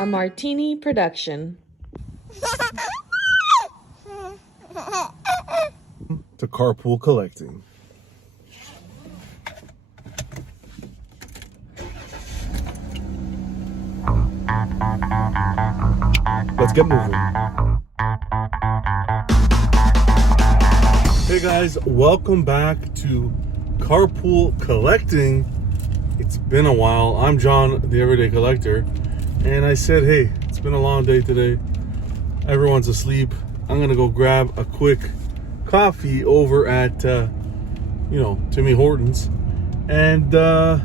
A Martini production. To carpool collecting. Let's get moving. Hey guys, welcome back to Carpool Collecting. It's been a while. I'm John, the Everyday Collector, and I said, hey, it's been a long day today. Everyone's asleep. I'm gonna go grab a quick coffee over at Timmy Hortons, and I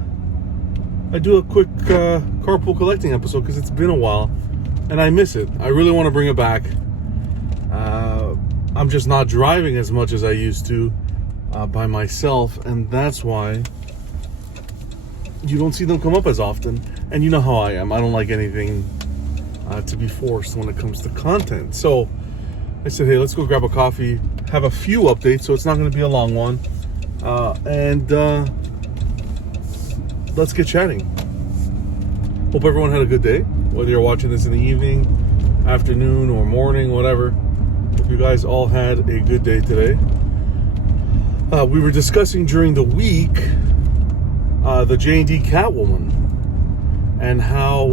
do a quick carpool collecting episode because it's been a while and I miss it. I really want to bring it back. I'm just not driving as much as I used to by myself, and that's why you don't see them come up as often. And you know how I am. I don't like anything to be forced when it comes to content. So I said, hey, let's go grab a coffee, have a few updates, so it's not going to be a long one, and let's get chatting. Hope everyone had a good day, whether you're watching this in the evening, afternoon, or morning, whatever. Hope you guys all had a good day today. We were discussing during the week the J&D Catwoman and how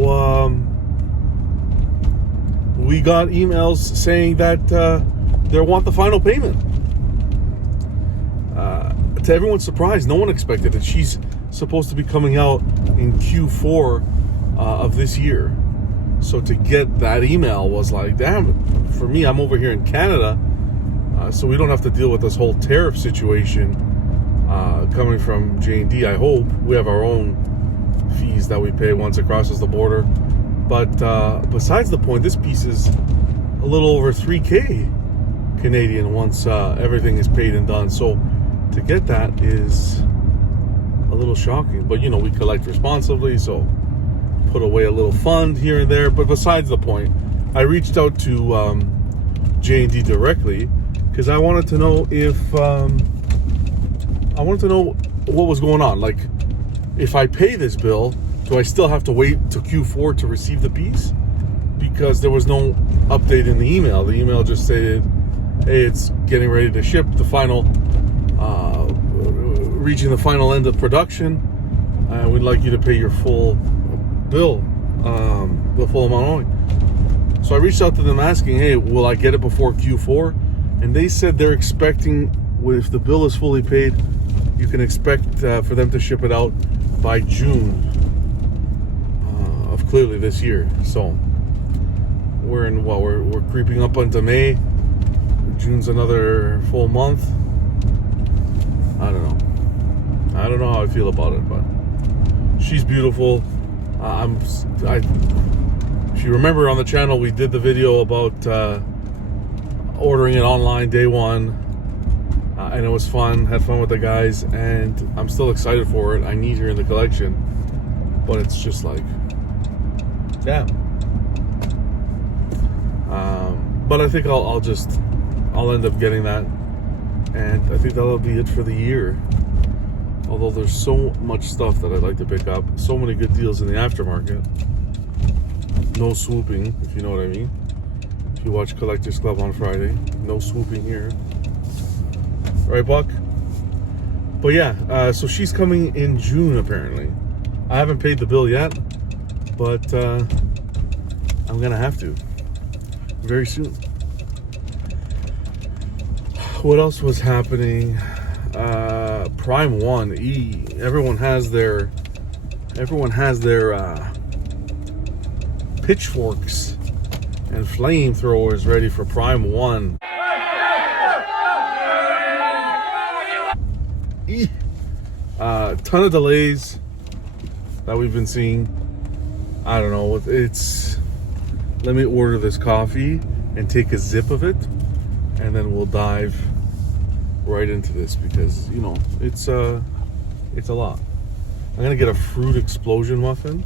we got emails saying that they want the final payment. To everyone's surprise, no one expected it. She's supposed to be coming out in Q4 of this year. So to get that email was like, damn, for me, I'm over here in Canada, so we don't have to deal with this whole tariff situation coming from J&D. I hope we have our own fees that we pay once it crosses the border. But besides the point, this piece is a little over 3K Canadian once everything is paid and done. So to get that is a little shocking. But we collect responsibly, so put away a little fund here and there. But besides the point, I reached out to J&D directly because I wanted to know if what was going on. Like, if I pay this bill, do I still have to wait till Q4 to receive the piece? Because there was no update in the email. The email just stated, hey, it's getting ready to ship, the final, reaching the final end of production, and we'd like you to pay your full bill, the full amount owing. So I reached out to them asking, hey, will I get it before Q4? And they said they're expecting, if the bill is fully paid, you can expect for them to ship it out by June of clearly this year. So we're creeping up onto May. June's another full month. I don't know how I feel about it, but she's beautiful. If you remember on the channel, we did the video about ordering it online day one, and it was fun. Had fun with the guys, and I'm still excited for it. I need her in the collection, but it's just like, yeah. But I think I'll end up getting that, and I think that'll be it for the year. Although there's so much stuff that I'd like to pick up, so many good deals in the aftermarket. No swooping, if you know what I mean. If you watch Collectors Club on Friday, no swooping here. Right, Buck? But yeah, so she's coming in June apparently. I haven't paid the bill yet, but I'm gonna have to very soon. What else was happening? Prime 1 E. Everyone has their pitchforks and flamethrowers ready for Prime 1. Ton of delays that we've been seeing. I don't know. Let me order this coffee and take a sip of it, and then we'll dive right into this because it's a lot. I'm gonna get a fruit explosion muffin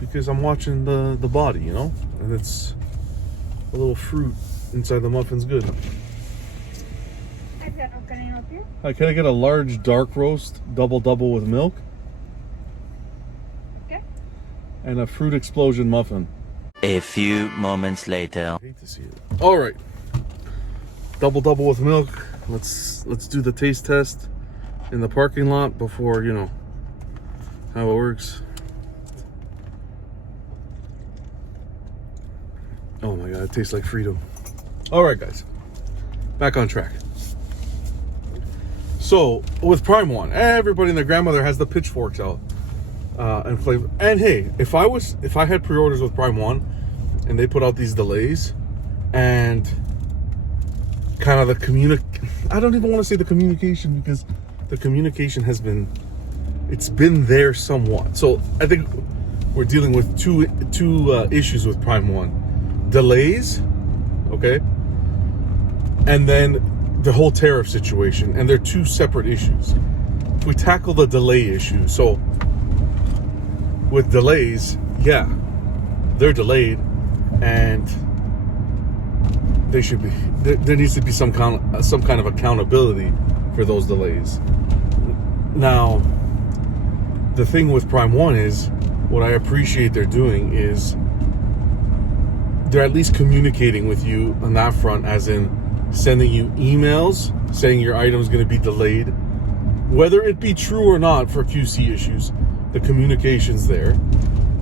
because I'm watching the body, and it's a little fruit inside the muffin's good. Can I help you? Hi, can I get a large dark roast double with milk? Okay. And a fruit explosion muffin. A few moments later. I hate to see it. All right, double with milk. Let's do the taste test in the parking lot before, you know, how it works. Oh my god, it tastes like freedom. All right, guys, back on track. So with Prime One, everybody and their grandmother has the pitchforks out and flavor. And hey, if I had pre-orders with Prime One and they put out these delays and kind of I don't even want to say the communication, because the communication has been, it's been there somewhat. So I think we're dealing with two issues with Prime One: delays, okay, and then the whole tariff situation. And they're two separate issues. If we tackle the delay issue, so with delays, yeah, they're delayed, and they should be. There needs to be some kind of accountability for those delays. Now, the thing with Prime One is, what I appreciate they're doing is they're at least communicating with you on that front, as in sending you emails saying your item is going to be delayed, whether it be true or not. For QC issues, the communication's there.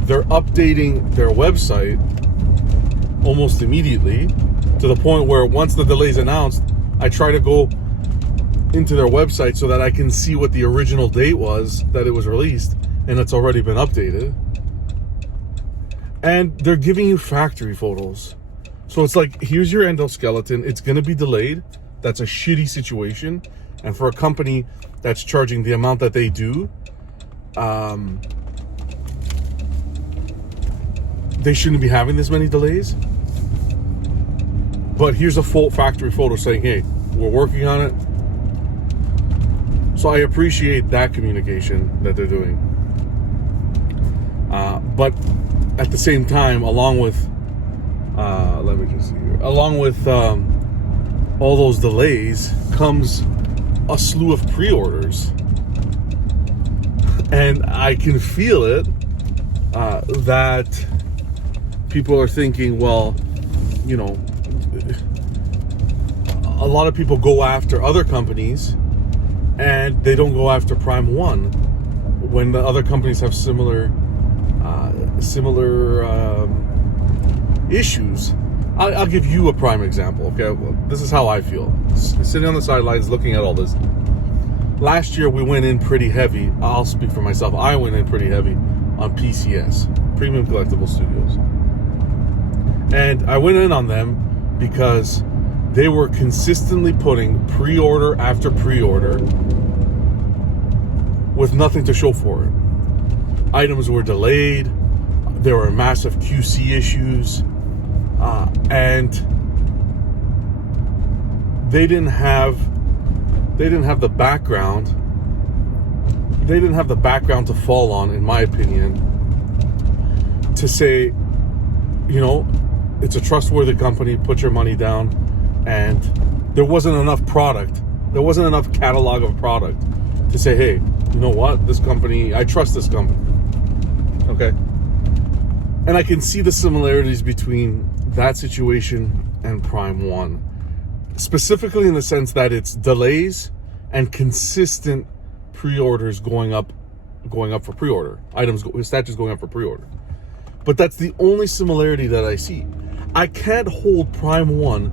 They're updating their website almost immediately, to the point where once the delay's announced, I try to go into their website so that I can see what the original date was that it was released, and it's already been updated. And they're giving you factory photos. So it's like, here's your endoskeleton, it's going to be delayed. That's a shitty situation. And for a company that's charging the amount that they do, they shouldn't be having this many delays. But here's a full factory photo saying, hey, we're working on it. So I appreciate that communication that they're doing. But at the same time, along with all those delays comes a slew of pre-orders. And I can feel it, that people are thinking, well, you know, a lot of people go after other companies and they don't go after Prime One when the other companies have similar issues. I'll give you a prime example, okay? Well, this is how I feel. Sitting on the sidelines looking at all this. Last year we went in pretty heavy. I'll speak for myself. I went in pretty heavy on PCS, Premium Collectible Studios. And I went in on them because they were consistently putting pre-order after pre-order with nothing to show for it. Items were delayed. There were massive QC issues. And they didn't have the background. They didn't have the background to fall on, in my opinion, to say, you know, it's a trustworthy company, put your money down. And there wasn't enough product. There wasn't enough catalog of product to say, hey, you know what? This company, I trust this company. Okay? And I can see the similarities between that situation and Prime One. Specifically in the sense that it's delays and consistent pre-orders going up for pre-order. Statues going up for pre-order. But that's the only similarity that I see. I can't hold Prime One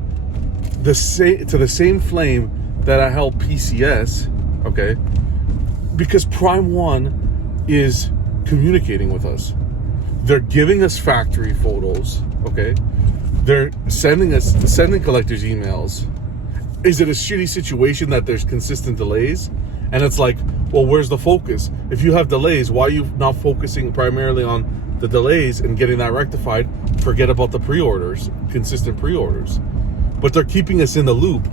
to the same flame that I held PCS, okay? Because Prime One is communicating with us. They're giving us factory photos, okay? They're sending collectors emails. Is it a shitty situation that there's consistent delays? And it's like, well, where's the focus? If you have delays, why are you not focusing primarily on the delays and getting that rectified? Forget about the pre-orders, consistent pre-orders. But they're keeping us in the loop.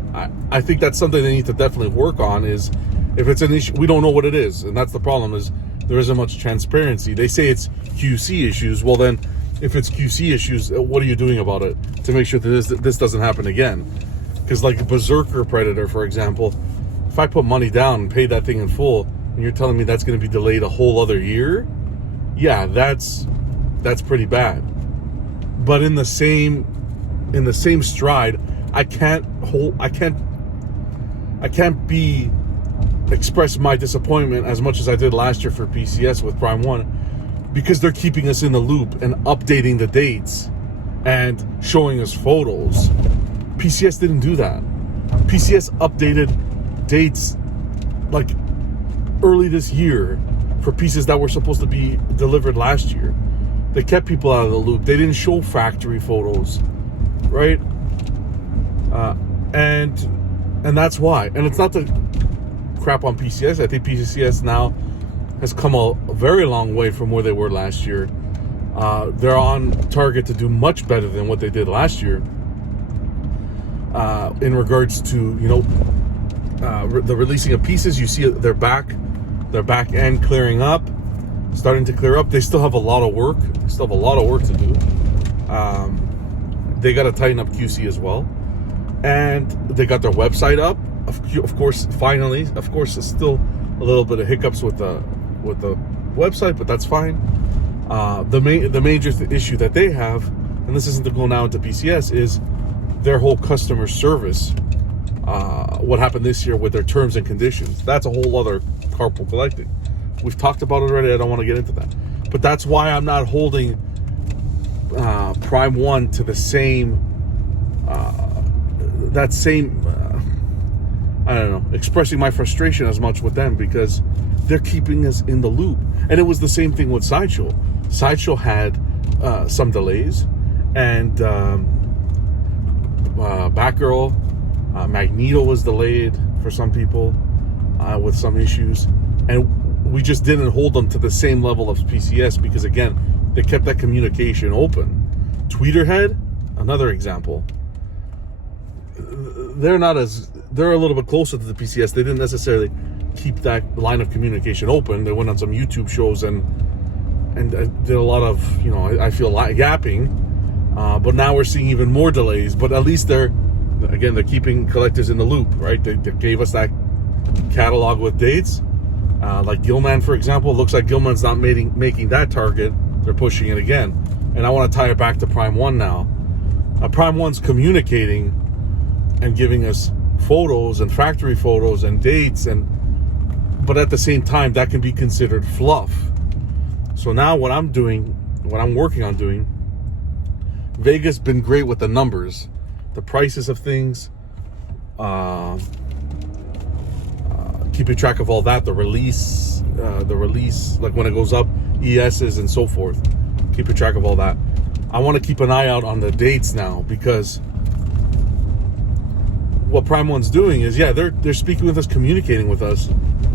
I think that's something they need to definitely work on. Is if it's an issue, we don't know what it is, and that's the problem. Is there isn't much transparency. They say it's QC issues. Well, then, if it's QC issues, what are you doing about it to make sure that this doesn't happen again? Because like Berserker Predator, for example, if I put money down and pay that thing in full, and you're telling me that's going to be delayed a whole other year, yeah, that's pretty bad. but in the same stride, I can't express my disappointment as much as I did last year for PCS with Prime 1, because they're keeping us in the loop and updating the dates and showing us photos. PCS didn't do that. PCS updated dates like early this year for pieces that were supposed to be delivered last year. They kept people out of the loop. They didn't show factory photos, right? And that's why. And it's not the crap on PCS. I think PCS now has come a very long way from where they were last year. They're on target to do much better than what they did last year in regards to, the releasing of pieces. You see their back end clearing up, starting to clear up. They still have a lot of work. To do. They got to tighten up QC as well, and they got their website up. Of course, finally. Of course, there's still a little bit of hiccups with the website, but that's fine. The major issue that they have, and this isn't to go now into PCS, is their whole customer service. What happened this year with their terms and conditions. That's a whole other carpool collecting. We've talked about it already. I don't want to get into that. But that's why I'm not holding Prime 1 to the same, I don't know, expressing my frustration as much with them, because they're keeping us in the loop. And it was the same thing with Sideshow. Sideshow had some delays, and Batgirl, Magneto was delayed for some people with some issues, and we just didn't hold them to the same level of PCS because, again, they kept that communication open. Tweeterhead, another example. They're a little bit closer to the PCS. They didn't necessarily keep that line of communication open. They went on some YouTube shows and did a lot of, I feel like yapping. But now we're seeing even more delays. But at least they're keeping collectors in the loop, right? They gave us that catalog with dates. Like Gilman, for example. Looks like Gilman's not making that target. They're pushing it again. And I want to tie it back to Prime 1 now. Prime 1's communicating and giving us photos and factory photos and dates, but at the same time, that can be considered fluff. So now what I'm working on doing, Vega's been great with the numbers, the prices of things, keeping track of all that, the release, like when it goes up, ESs and so forth, keeping track of all that. I want to keep an eye out on the dates now, because what Prime 1's doing is, they're speaking with us, communicating with us,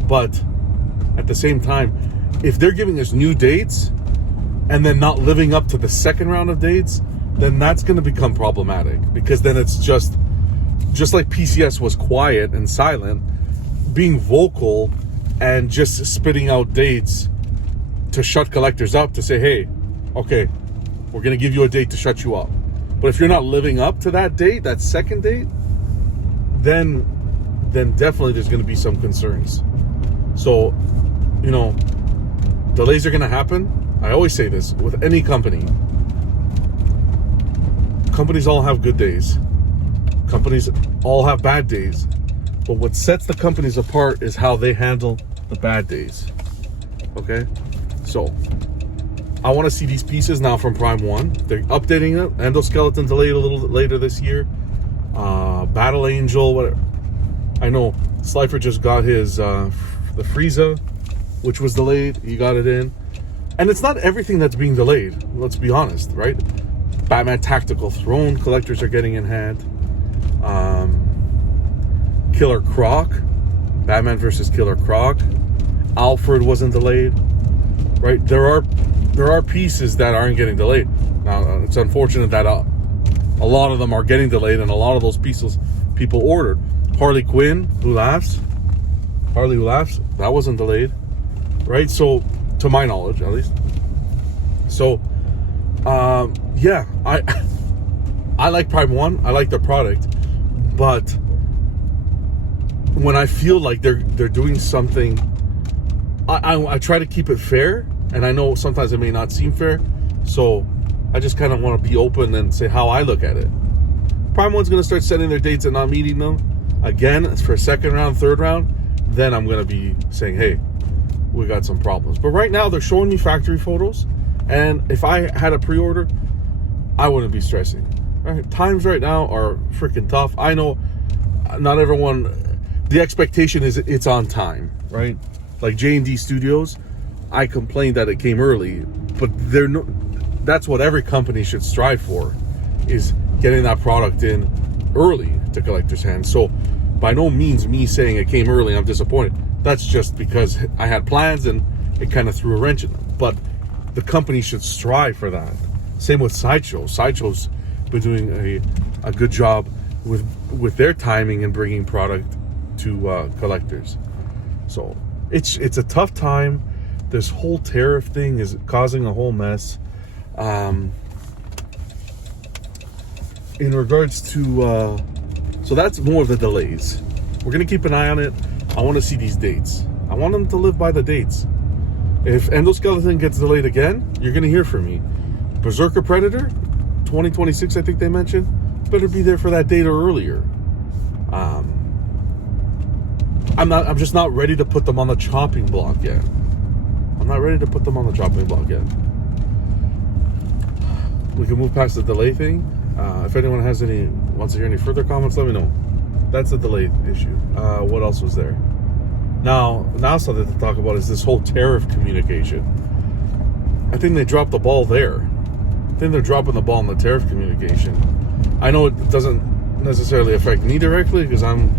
but at the same time, if they're giving us new dates and then not living up to the second round of dates, then that's going to become problematic, because then it's just like PCS was quiet and silent, being vocal and just spitting out dates to shut collectors up, to say, hey, okay, we're going to give you a date to shut you up. But if you're not living up to that date, that second date, then definitely there's going to be some concerns. So, delays are going to happen. I always say this with any company. Companies all have good days. Companies all have bad days. But what sets the companies apart is how they handle the bad days. Okay? So, I want to see these pieces now from Prime 1. They're updating it. Endoskeleton delayed a little later this year. Battle Angel, whatever. I know Slifer just got his the Frieza, which was delayed. He got it in. And it's not everything that's being delayed. Let's be honest, right? Batman Tactical Throne collectors are getting in hand. Killer Croc, Batman versus Killer Croc. Alfred wasn't delayed, right? There are pieces that aren't getting delayed. Now, it's unfortunate that a lot of them are getting delayed, and a lot of those pieces people ordered. Harley Quinn, Who Laughs, that wasn't delayed, right? So, to my knowledge, at least. So, I like Prime 1. I like their product, but when I feel like they're doing something, I try to keep it fair, and I know sometimes it may not seem fair. So I just kind of want to be open and say how I look at it. Prime One's going to start setting their dates and not meeting them again for a second round, third round. Then I'm going to be saying, hey, we got some problems. But right now they're showing me factory photos, and if I had a pre-order, I wouldn't be stressing. Right? Times right now are freaking tough. I know not everyone, the expectation is it's on time, right? Like J&D Studios, I complained that it came early, but that's what every company should strive for, is getting that product in early to collectors' hands. So by no means me saying it came early, I'm disappointed. That's just because I had plans and it kind of threw a wrench in them. But the company should strive for that. Same with Sideshow. Sideshow's been doing a good job with their timing and bringing product to collectors. So it's a tough time. This whole tariff thing is causing a whole mess. In regards to so that's more of the delays. We're gonna keep an eye on it. I want to see these dates. I want them to live by the dates. If Endoskeleton gets delayed again, you're gonna hear from me. Berserker Predator 2026, I think they mentioned, better be there for that date or earlier. I'm just not ready to put them on the chopping block yet. I'm not ready to put them on the chopping block yet. We can move past the delay thing. If anyone wants to hear any further comments, let me know. That's the delay issue. What else was there? Now something to talk about is this whole tariff communication. I think they dropped the ball there. I think they're dropping the ball on the tariff communication. I know it doesn't necessarily affect me directly because I'm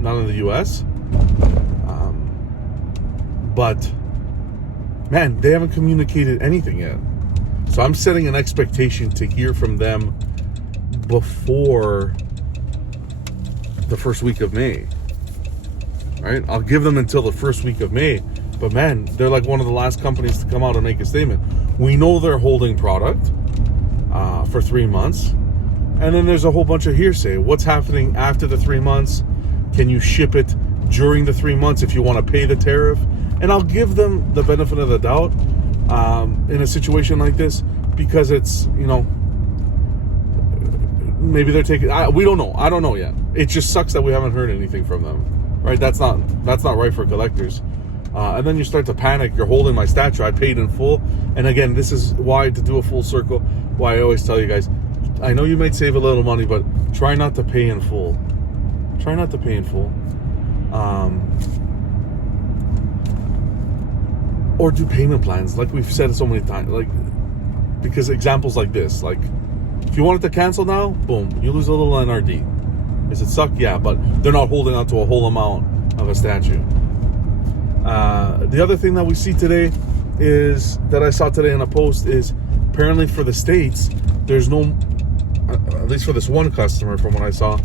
not in the U.S. But man, they haven't communicated anything yet. So I'm setting an expectation to hear from them before the first week of May. Right? I'll give them until the first week of May. But man, they're like one of the last companies to come out and make a statement. We know they're holding product for 3 months. And then there's a whole bunch of hearsay. What's happening after the 3 months? Can you ship it during the 3 months if you want to pay the tariff? And I'll give them the benefit of the doubt in a situation like this, because it's, maybe they're taking, we don't know. I don't know yet. It just sucks that we haven't heard anything from them, right? That's not right for collectors. And then you start to panic. You're holding my statue. I paid in full. And again, this is why, to do a full circle, why I always tell you guys, I know you might save a little money, but try not to pay in full. Try not to pay in full. Or do payment plans, like we've said so many times. Like, because examples like this, like, if you wanted to cancel now, boom, you lose a little NRD. Does it suck? Yeah, but they're not holding on to a whole amount of a statue. The other thing that we see today that I saw today in a post is apparently for the States, there's no, at least for this one customer from what I saw,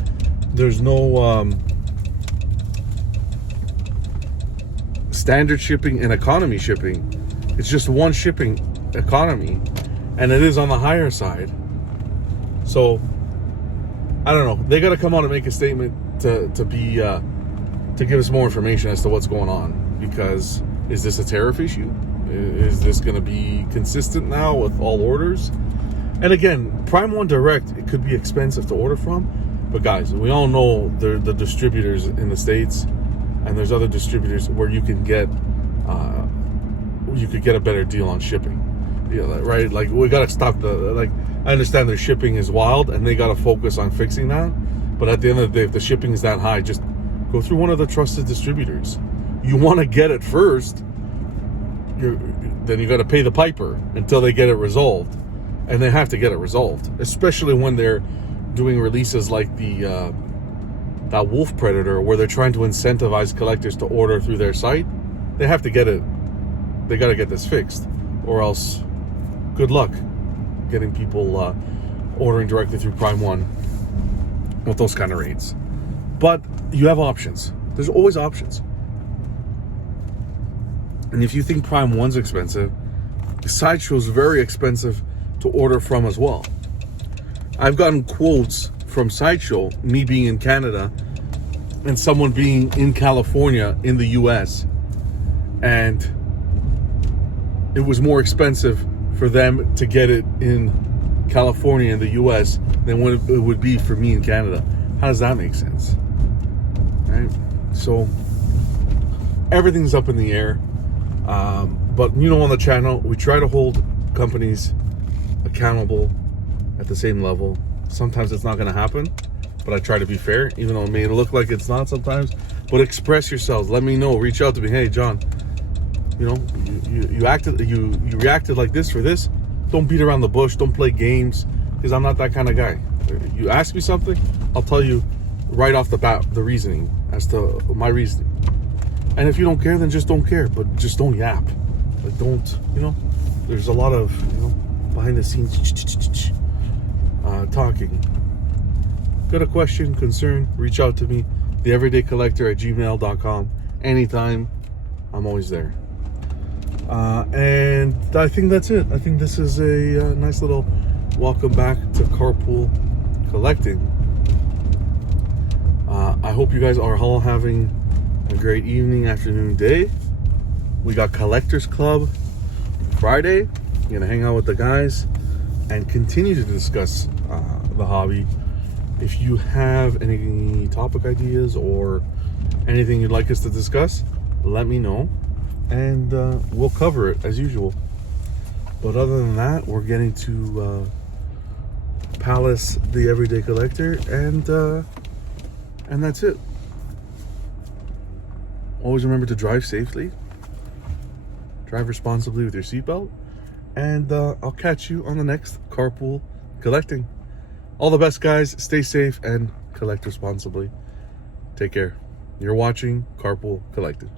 there's no standard shipping and economy shipping. It's just one shipping economy, and it is on the higher side. So I don't know. They got to come out and make a statement to give us more information as to what's going on. Because is this a tariff issue? Is this going to be consistent now with all orders? And again, Prime One Direct, it could be expensive to order from, but guys, we all know the distributors in the States, and there's other distributors where you can get a better deal on shipping. Yeah, right? Like, we got to stop I understand their shipping is wild and they got to focus on fixing that. But at the end of the day, if the shipping is that high, just go through one of the trusted distributors. You want to get it first, then you got to pay the piper until they get it resolved. And they have to get it resolved, especially when they're doing releases like that Wolf Predator, where they're trying to incentivize collectors to order through their site. They have to get it. They got to get this fixed, or else good luck getting people ordering directly through Prime One with those kind of rates. But you have options. There's always options. And if you think Prime One's expensive, Sideshow's very expensive to order from as well. I've gotten quotes from Sideshow, me being in Canada and someone being in California in the US, and it was more expensive for them to get it in California in the US than what it would be for me in Canada. How does that make sense? Right? So everything's up in the air. But on the channel, we try to hold companies accountable at the same level. Sometimes it's not going to happen, but I try to be fair, even though it may look like it's not sometimes. But express yourselves. Let me know. Reach out to me. Hey, John, you reacted like this for this. Don't beat around the bush. Don't play games, because I'm not that kind of guy. You ask me something, I'll tell you right off the bat the reasoning as to my reasoning. And if you don't care, then just don't care. But just don't yap. Like, don't, there's a lot of, behind the scenes talking. Got a question, concern, reach out to me. theeverydaycollector@gmail.com. Anytime. I'm always there. And I think that's it. I think this is a nice little welcome back to Carpool Collecting. I hope you guys are all having a great evening, afternoon, day. We got Collectors Club Friday. We're gonna hang out with the guys and continue to discuss the hobby. If you have any topic ideas or anything you'd like us to discuss, let me know, and we'll cover it as usual. But other than that, we're getting to Palace the Everyday Collector, and that's it. Always remember to drive safely, drive responsibly with your seatbelt, and I'll catch you on the next Carpool Collecting. All the best, guys. Stay safe and collect responsibly. Take care. You're watching Carpool Collecting.